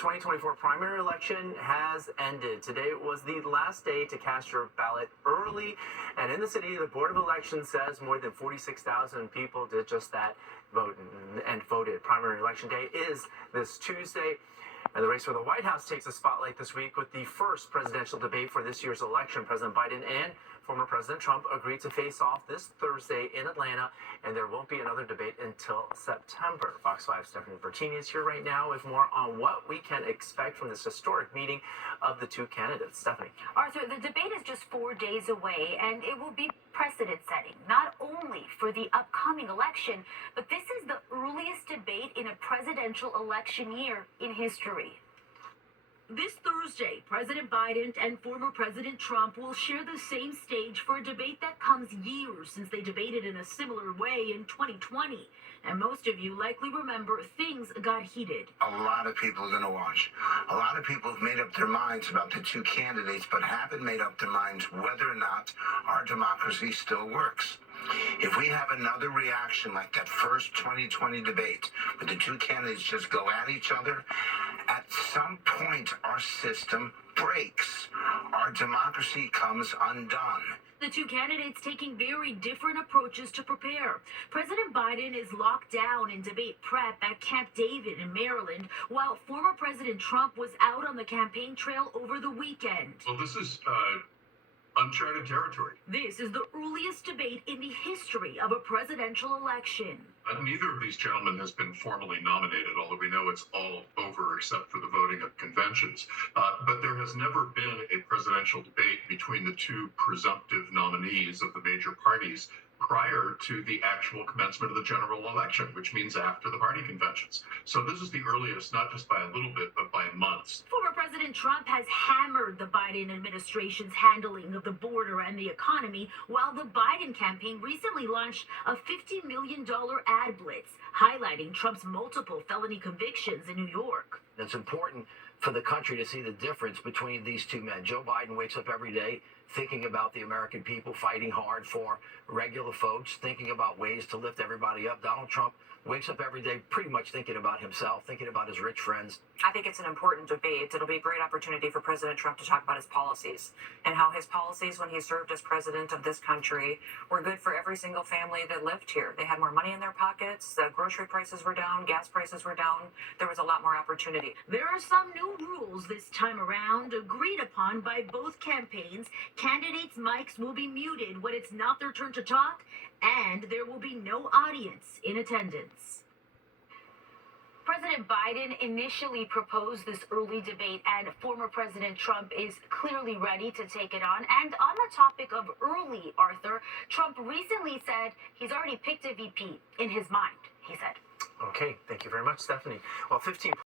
2024 primary election has ended. Today was the last day to cast your ballot early. And in the city, the Board of Elections says more than 46,000 people did just that, and voted. Primary election day is this Tuesday. And the race for the White House takes a spotlight this week with the first presidential debate for this year's election. President Biden and former President Trump agreed to face off this Thursday in Atlanta, and there won't be another debate until September. Fox 5's Stephanie Bertini is here right now with more on what we can expect from this historic meeting of the two candidates. Stephanie. Arthur, the debate is just 4 days away, and it will be precedent-setting, not only for the upcoming election, but this is the earliest debate in a presidential election year in history. This Thursday, President Biden and former President Trump will share the same stage for a debate that comes years since they debated in a similar way in 2020. And most of you likely remember things got heated. A lot of people are going to watch. A lot of people have made up their minds about the two candidates, but haven't made up their minds whether or not our democracy still works. If we have another reaction like that first 2020 debate, where the two candidates just go at each other, at some point our system breaks. Our democracy comes undone. The two candidates taking very different approaches to prepare. President Biden is locked down in debate prep at Camp David in Maryland, while former President Trump was out on the campaign trail over the weekend. Well, this is uncharted territory. This is the earliest debate in the history of a presidential election. Neither of these gentlemen has been formally nominated, although we know it's all over except for the voting at conventions. But there has never been a presidential debate between the two presumptive nominees of the major parties prior to the actual commencement of the general election, which means after the party conventions. So this is the earliest, not just by a little bit, but by months. Former President Trump has hammered the Biden administration's handling of the border and the economy, while the Biden campaign recently launched a $50 million ad blitz, highlighting Trump's multiple felony convictions in New York. It's important for the country to see the difference between these two men. Joe Biden wakes up every day thinking about the American people, fighting hard for regular folks, thinking about ways to lift everybody up. Donald Trump wakes up every day pretty much thinking about himself, thinking about his rich friends. I think it's an important debate. It'll be a great opportunity for President Trump to talk about his policies and how his policies when he served as president of this country were good for every single family that lived here. They had more money in their pockets, the grocery prices were down, gas prices were down, there was a lot more opportunity. There are some new rules this time around, agreed upon by both campaigns. Candidates' mics will be muted when it's not their turn to talk, and there will be no audience in attendance. President Biden initially proposed this early debate, and former President Trump is clearly ready to take it on. And on the topic of early, Arthur, Trump recently said he's already picked a VP in his mind, he said. Okay, thank you very much, Stephanie. Well, 15